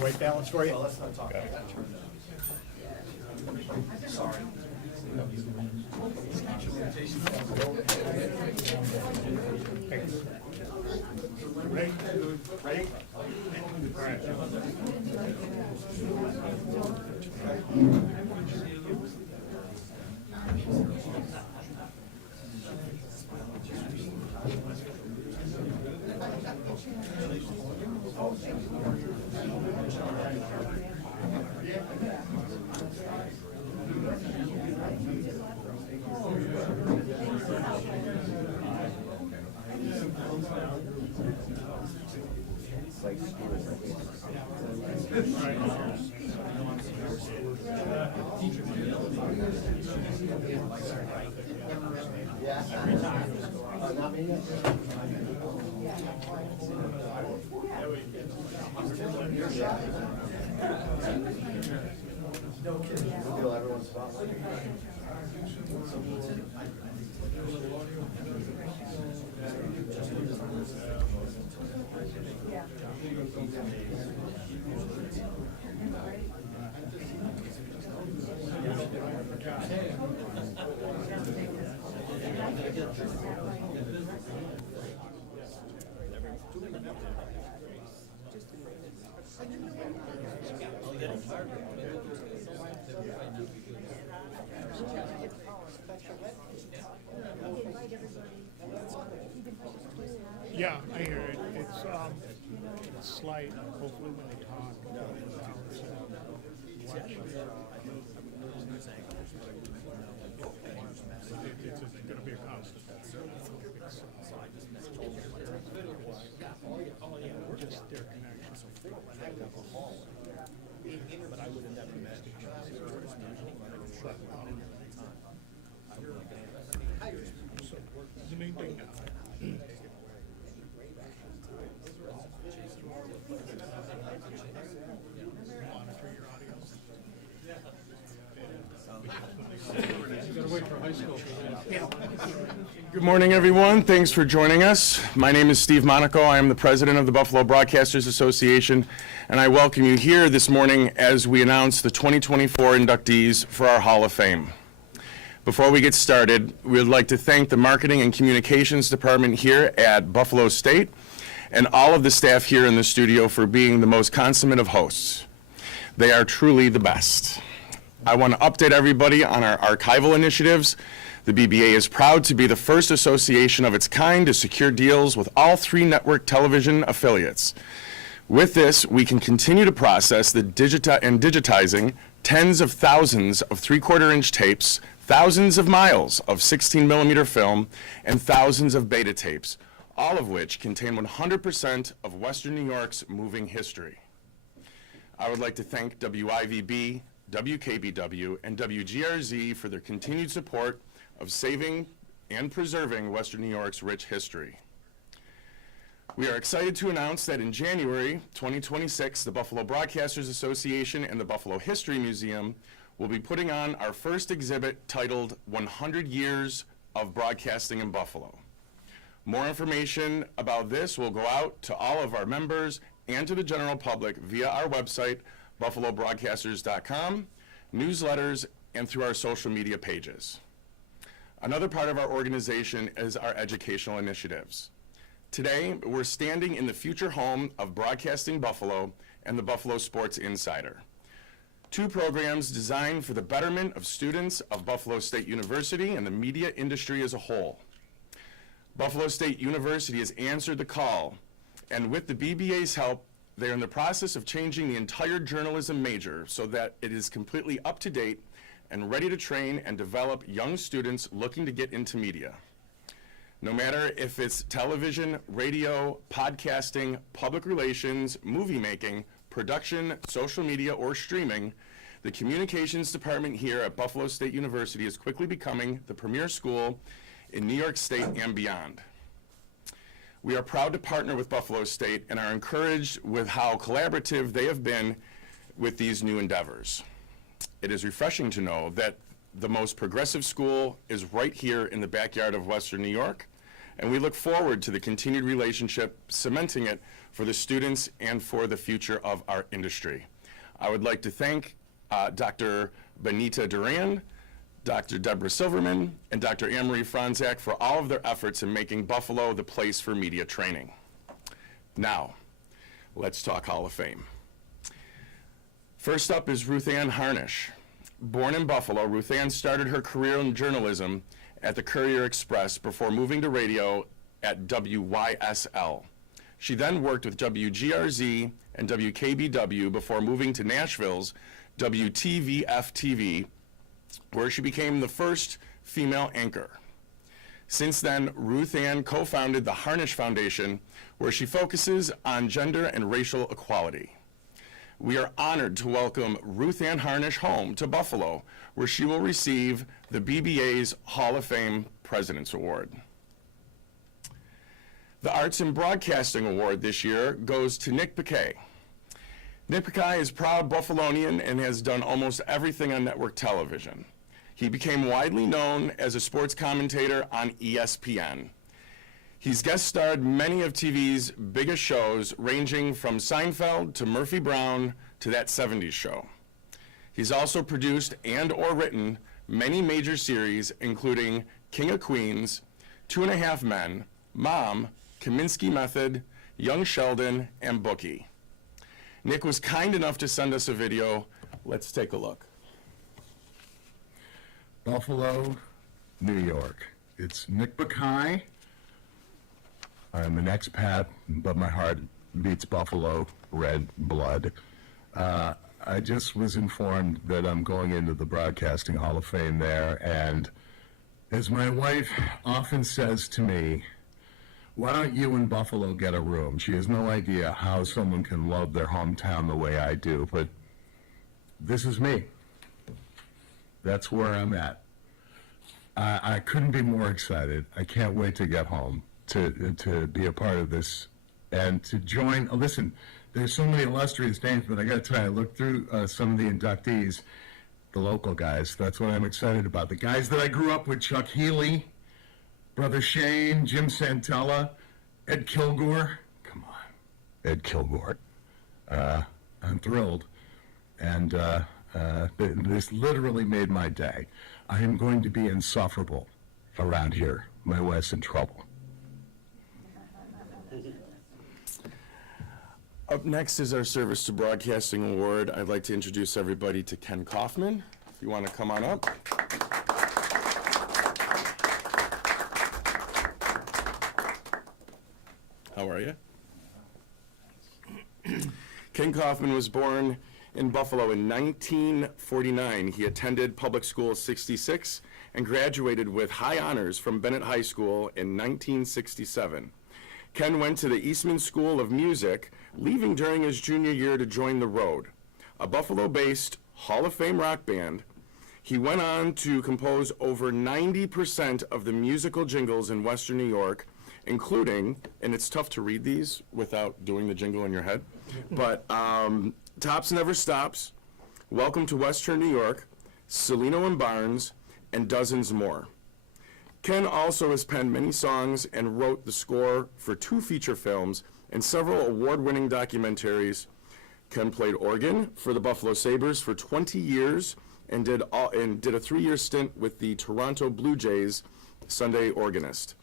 weight balance for you? Well, let's not talk about that. Sorry. Ready? Ready? All right. Not me yet. Steal everyone's spotlight. Yeah, I hear it. It's slight. Hopefully when they talk, watch. It's going to be a constant. Just their connection. But I would have never imagined. So the main thing now. Monitor your audio. You gotta wait for high school for that. Good morning, everyone. Thanks for joining us. My name is Steve Monaco. I am the president of the Buffalo Broadcasters Association, and I welcome you here this morning as we announce the 2024 inductees for our Hall of Fame. Before we get started, we would like to thank the Marketing and Communications Department here at Buffalo State and all of the staff here in the studio for being the most consummate of hosts. They are truly the best. I want to update everybody on our archival initiatives. The BBA is proud to be the first association of its kind to secure deals with all 3 network television affiliates. With this, we can continue to process and digitizing tens of thousands of 3/4-inch tapes, thousands of miles of 16mm film, and thousands of beta tapes, all of which contain 100% of Western New York's moving history. I would like to thank WIVB, WKBW, and WGRZ for their continued support of saving and preserving Western New York's rich history. We are excited to announce that in January 2026, the Buffalo Broadcasters Association and the Buffalo History Museum will be putting on our first exhibit titled 100 Years of Broadcasting in Buffalo. More information about this will go out to all of our members and to the general public via our website, buffalobroadcasters.com, newsletters, and through our social media pages. Another part of our organization is our educational initiatives. Today, we're standing in the future home of Broadcasting Buffalo and the Buffalo Sports Insider, 2 programs designed for the betterment of students of Buffalo State University and the media industry as a whole. Buffalo State University has answered the call, and with the BBA's help, they're in the process of changing the entire journalism major so that it is completely up to date and ready to train and develop young students looking to get into media. No matter if it's television, radio, podcasting, public relations, movie making, production, social media, or streaming, the communications department here at Buffalo State University is quickly becoming the premier school in New York State and beyond. We are proud to partner with Buffalo State and are encouraged with how collaborative they have been with these new endeavors. It is refreshing to know that the most progressive school is right here in the backyard of Western New York, and we look forward to the continued relationship, cementing it for the students and for the future of our industry. I would like to thank Dr. Benita Duran, Dr. Deborah Silverman, and Dr. Anne-Marie Franzak for all of their efforts in making Buffalo the place for media training. Now, let's talk Hall of Fame. First up is Ruth Ann Harnish. Born in Buffalo, Ruth Ann started her career in journalism at the Courier Express before moving to radio at WYSL. She then worked with WGRZ and WKBW before moving to Nashville's WTVF-TV, where she became the first female anchor. Since then, Ruth Ann co-founded the Harnish Foundation, where she focuses on gender and racial equality. We are honored to welcome Ruth Ann Harnish home to Buffalo, where she will receive the BBA's Hall of Fame President's Award. The Arts in Broadcasting Award this year goes to Nick Piquet. Nick Piquet is proud Buffalonian and has done almost everything on network television. He became widely known as a sports commentator on ESPN. He's guest starred many of TV's biggest shows, ranging from Seinfeld to Murphy Brown to That 70s Show. He's also produced and or written many major series, including King of Queens, 2.5 Men, Mom, Kaminsky Method, Young Sheldon, and Bookie. Nick was kind enough to send us a video. Let's take a look. Buffalo, New York. It's Nick Piquet. I'm an expat, but my heart beats Buffalo red blood. I just was informed that I'm going into the Broadcasting Hall of Fame there, and as my wife often says to me, why don't you in Buffalo get a room? She has no idea how someone can love their hometown the way I do, but this is me. That's where I'm at. I couldn't be more excited. I can't wait to get home, to be a part of this, and to join. Oh, listen, there's so many illustrious names, but I got to tell you, I looked through some of the inductees, the local guys. That's what I'm excited about. The guys that I grew up with, Chuck Healy, Brother Shane, Jim Santella, Ed Kilgore. Come on, Ed Kilgore. I'm thrilled. And this literally made my day. I am going to be insufferable around here. My wife's in trouble. Up next is our Service to Broadcasting Award. I'd like to introduce everybody to Ken Kaufman. If you want to come on up. How are you? Ken Kaufman was born in Buffalo in 1949. He attended public school 66 and graduated with high honors from Bennett High School in 1967. Ken went to the Eastman School of Music, leaving during his junior year to join The Road, a Buffalo-based Hall of Fame rock band. He went on to compose over 90% of the musical jingles in Western New York, including, and it's tough to read these without doing the jingle in your head, but Tops Never Stops, Welcome to Western New York, Celino and Barnes, and dozens more. Ken also has penned many songs and wrote the score for 2 feature films and several award-winning documentaries. Ken played organ for the Buffalo Sabres for 20 years and did a 3-year stint with the Toronto Blue Jays Sunday organist.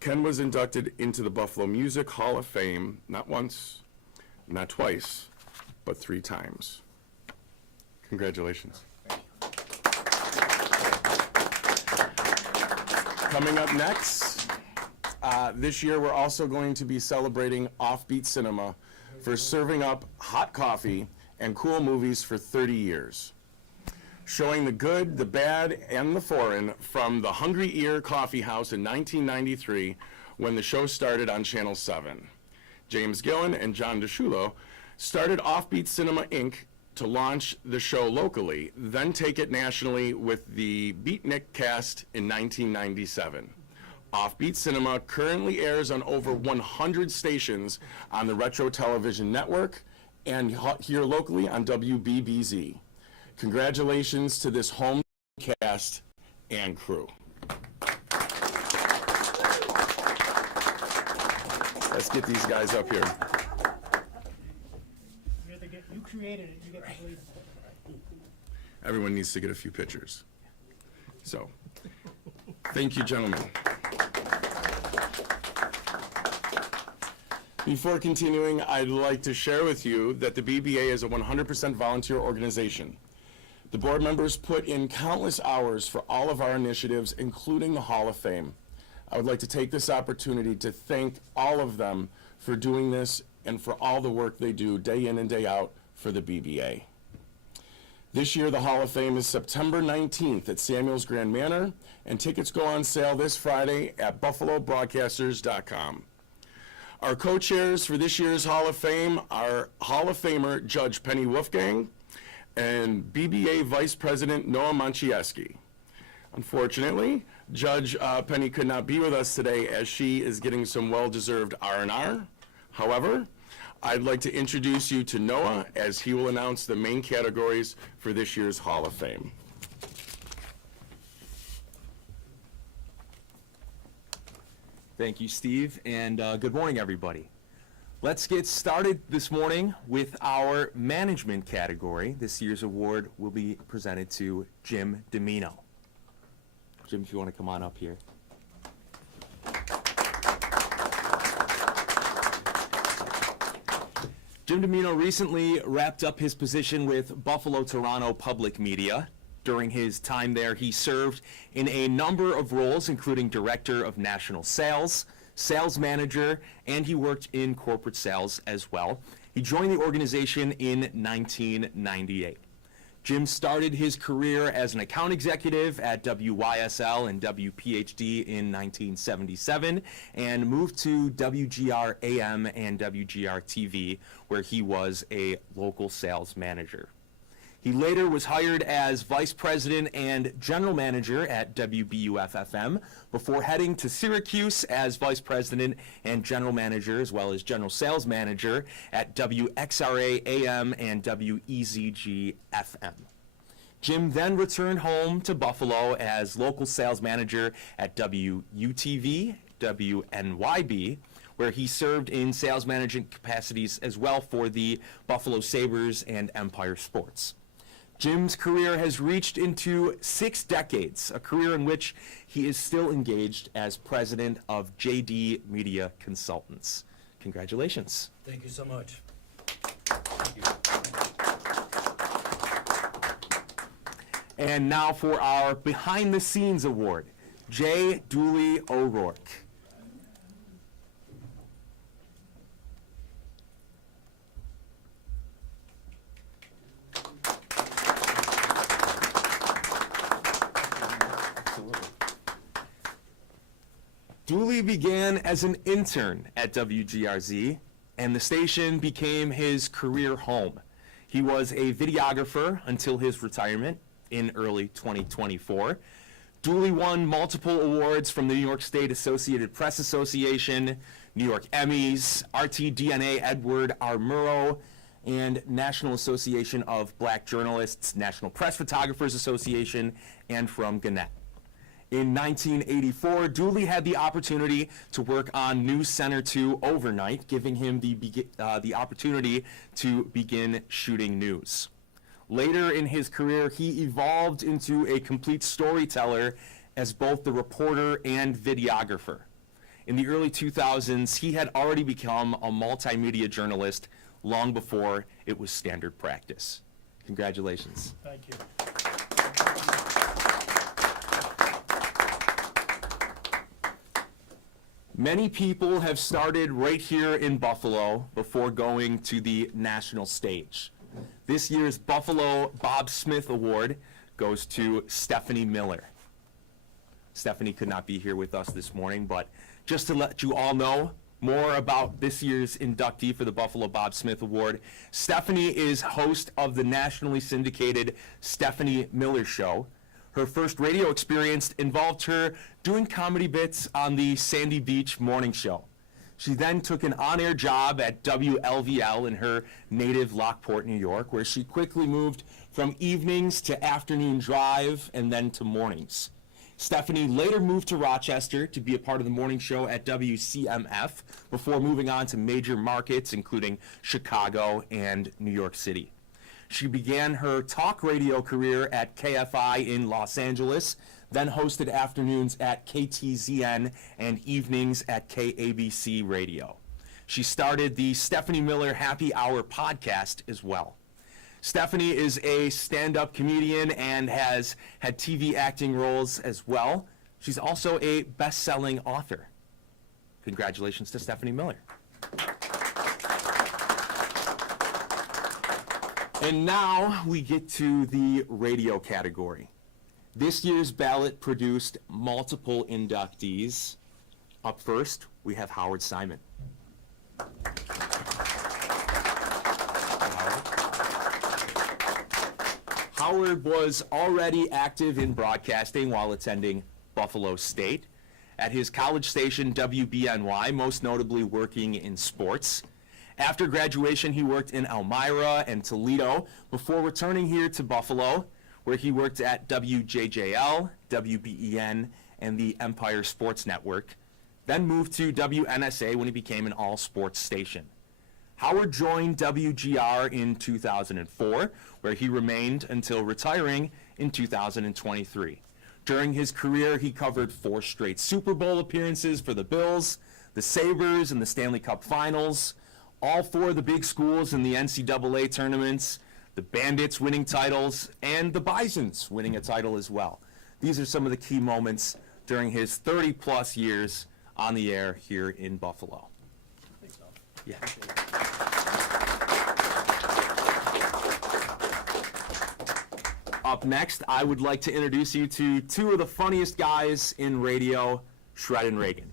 Ken was inducted into the Buffalo Music Hall of Fame not once, not twice, but 3 times. Congratulations. Coming up next, this year we're also going to be celebrating Offbeat Cinema for serving up hot coffee and cool movies for 30 years. Showing the good, the bad, and the foreign from the Hungry Ear Coffee House in 1993 when the show started on Channel 7. James Gillen and John DeShulo started Offbeat Cinema Inc. to launch the show locally, then take it nationally with the Beatnik cast in 1997. Offbeat Cinema currently airs on over 100 stations on the Retro Television Network and here locally on WBBZ. Congratulations to this home cast and crew. Let's get these guys up here. You created it, you get to believe it. Everyone needs to get a few pictures. So, thank you, gentlemen. Before continuing, I'd like to share with you that the BBA is a 100% volunteer organization. The board members put in countless hours for all of our initiatives, including the Hall of Fame. I would like to take this opportunity to thank all of them for doing this and for all the work they do day in and day out for the BBA. This year, the Hall of Fame is September 19th at Samuel's Grand Manor, and tickets go on sale this Friday at buffalobroadcasters.com. Our co-chairs for this year's Hall of Fame are Hall of Famer Judge Penny Wolfgang and BBA Vice President Noah Manchieski. Unfortunately, Judge Penny could not be with us today as she is getting some well-deserved R&R. However, I'd like to introduce you to Noah as he will announce the main categories for this year's Hall of Fame. Thank you, Steve, and good morning, everybody. Let's get started this morning with our management category. This year's award will be presented to Jim Domino. Jim, if you want to come on up here. Jim Domino recently wrapped up his position with Buffalo Toronto Public Media. During his time there, he served in a number of roles, including Director of National Sales, Sales Manager, and he worked in corporate sales as well. He joined the organization in 1998. Jim started his career as an account executive at WYSL and WPHD in 1977 and moved to WGR-AM and WGR-TV, where he was a local sales manager. He later was hired as Vice President and General Manager at WBUF-FM before heading to Syracuse as Vice President and General Manager, as well as General Sales Manager at WXRA-AM and WEZG-FM. Jim then returned home to Buffalo as local sales manager at WUTV, WNYB, where he served in sales management capacities as well for the Buffalo Sabres and Empire Sports. Jim's career has reached into 6 decades, a career in which he is still engaged as president of JD Media Consultants. Congratulations. Thank you so much. And now for our Behind the Scenes Award, J. Dooley O'Rourke. Dooley began as an intern at WGRZ, and the station became his career home. He was a videographer until his retirement in early 2024. Dooley won multiple awards from the New York State Associated Press Association, New York Emmys, RTDNA Edward R. Murrow, and National Association of Black Journalists, National Press Photographers Association, and from Gannett. In 1984, Dooley had the opportunity to work on News Center 2 overnight, giving him the opportunity to begin shooting news. Later in his career, he evolved into a complete storyteller as both the reporter and videographer. In the early 2000s, he had already become a multimedia journalist long before it was standard practice. Congratulations. Thank you. Many people have started right here in Buffalo before going to the national stage. This year's Buffalo Bob Smith Award goes to Stephanie Miller. Stephanie could not be here with us this morning, but just to let you all know more about this year's inductee for the Buffalo Bob Smith Award, Stephanie is host of the nationally syndicated Stephanie Miller Show. Her first radio experience involved her doing comedy bits on the Sandy Beach morning show. She then took an on-air job at WLVL in her native Lockport, New York, where she quickly moved from evenings to afternoon drive and then to mornings. Stephanie later moved to Rochester to be a part of the morning show at WCMF before moving on to major markets, including Chicago and New York City. She began her talk radio career at KFI in Los Angeles, then hosted afternoons at KTZN and evenings at KABC Radio. She started the Stephanie Miller Happy Hour podcast as well. Stephanie is a stand-up comedian and has had TV acting roles as well. She's also a best-selling author. Congratulations to Stephanie Miller. And now we get to the radio category. This year's ballot produced multiple inductees. Up first, we have Howard Simon. Howard was already active in broadcasting while attending Buffalo State. At his college station, WBNY, most notably working in sports. After graduation, he worked in Elmira and Toledo before returning here to Buffalo, where he worked at WJJL, WBEN, and the Empire Sports Network, then moved to WNSA when he became an all-sports station. Howard joined WGR in 2004, where he remained until retiring in 2023. During his career, he covered 4 straight Super Bowl appearances for the Bills, the Sabres, and the Stanley Cup Finals, all 4 of the big schools in the NCAA tournaments, the Bandits winning titles, and the Bisons winning a title as well. These are some of the key moments during his 30-plus years on the air here in Buffalo. Yeah. Up next, I would like to introduce you to 2 of the funniest guys in radio, Shred and Reagan.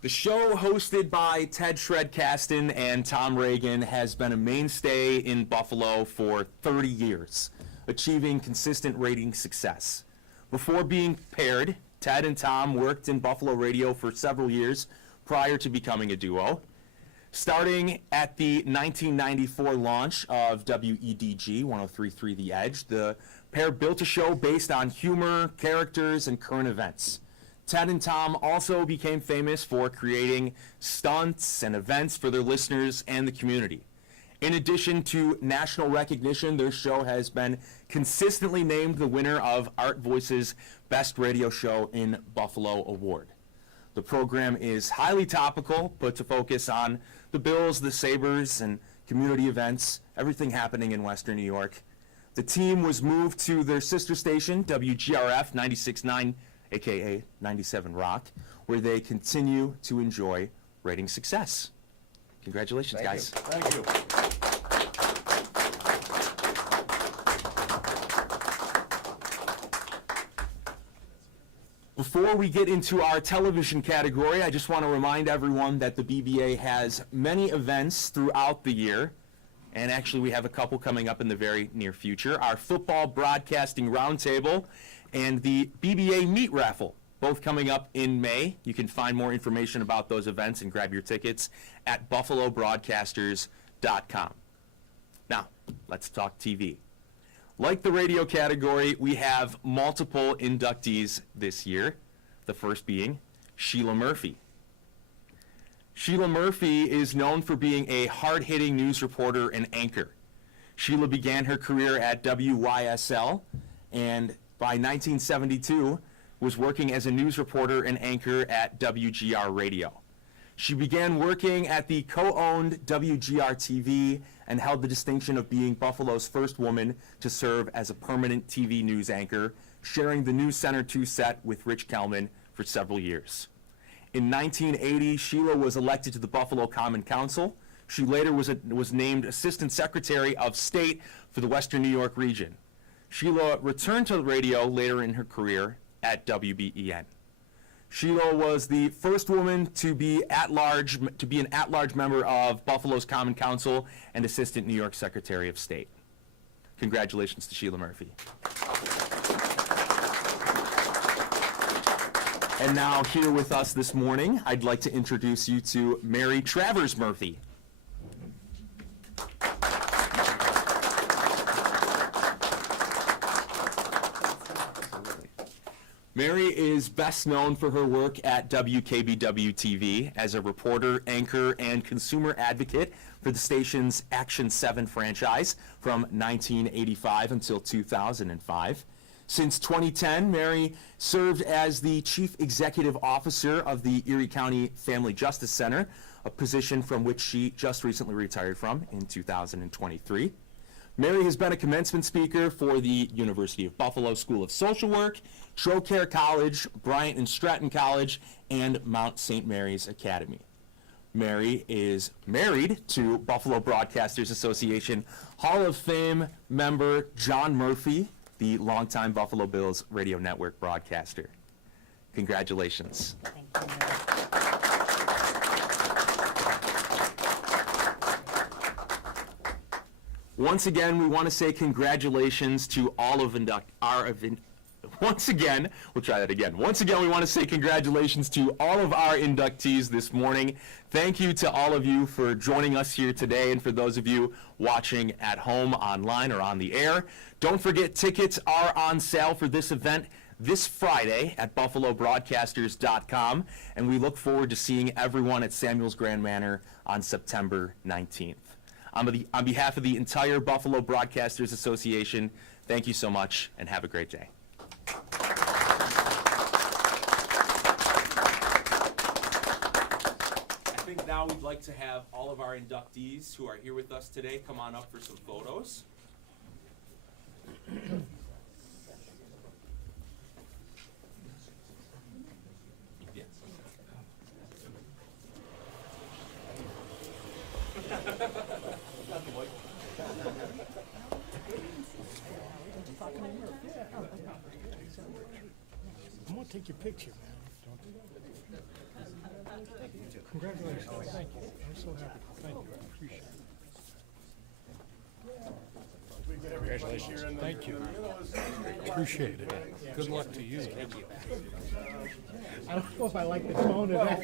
The show, hosted by Ted Shred Kasten and Tom Reagan, has been a mainstay in Buffalo for 30 years, achieving consistent rating success. Before being paired, Ted and Tom worked in Buffalo radio for several years prior to becoming a duo. Starting at the 1994 launch of WEDG 103.3 The Edge, the pair built a show based on humor, characters, and current events. Ted and Tom also became famous for creating stunts and events for their listeners and the community. In addition to national recognition, their show has been consistently named the winner of Art Voice's Best Radio Show in Buffalo Award. The program is highly topical, put to focus on the Bills, the Sabres, and community events, everything happening in Western New York. The team was moved to their sister station, WGRF 96.9, aka 97 Rock, where they continue to enjoy rating success. Congratulations, guys. Thank you. Before we get into our television category, I just want to remind everyone that the BBA has many events throughout the year, and actually we have a couple coming up in the very near future. Our football broadcasting roundtable and the BBA meat raffle, both coming up in May. You can find more information about those events and grab your tickets at buffalobroadcasters.com. Now, let's talk TV. Like the radio category, we have multiple inductees this year, the first being Sheila Murphy. Sheila Murphy is known for being a hard-hitting news reporter and anchor. Sheila began her career at WYSL, and by 1972, was working as a news reporter and anchor at WGR Radio. She began working at the co-owned WGR-TV and held the distinction of being Buffalo's first woman to serve as a permanent TV news anchor, sharing the News Center 2 set with Rich Kellman for several years. In 1980, Sheila was elected to the Buffalo Common Council. She later was named Assistant Secretary of State for the Western New York region. Sheila returned to radio later in her career at WBEN. Sheila was the first woman to be an at-large member of Buffalo's Common Council and Assistant New York Secretary of State. Congratulations to Sheila Murphy. And now here with us this morning, I'd like to introduce you to Mary Travers Murphy. Mary is best known for her work at WGRZ-TV as a reporter, anchor, and consumer advocate for the station's Action 7 franchise from 1985 until 2005. Since 2010, Mary served as the Chief Executive Officer of the Erie County Family Justice Center, a position from which she just recently retired from in 2023. Mary has been a commencement speaker for the University of Buffalo School of Social Work, Trocaire College, Bryant and Stratton College, and Mount St. Mary's Academy. Mary is married to Buffalo Broadcasters Association Hall of Fame member John Murphy, the longtime Buffalo Bills radio network broadcaster. Congratulations. Thank you, Mary. Once again, we want to say congratulations to all of Once again, we'll try that again. Once again, we want to say congratulations to all of our inductees this morning. Thank you to all of you for joining us here today, and for those of you watching at home, online, or on the air. Don't forget, tickets are on sale for this event this Friday at buffalobroadcasters.com, and we look forward to seeing everyone at Samuel's Grand Manor on September 19th. On behalf of the entire Buffalo Broadcasters Association, thank you so much, and have a great day. I think now we'd like to have all of our inductees who are here with us today come on up for some photos. I'm gonna take your picture, man. Congratulations. Thank you. I'm so happy. Thank you. I appreciate it. Congratulations. Thank you. Appreciate it. Good luck to you. Thank you. I don't know if I like the tone of that.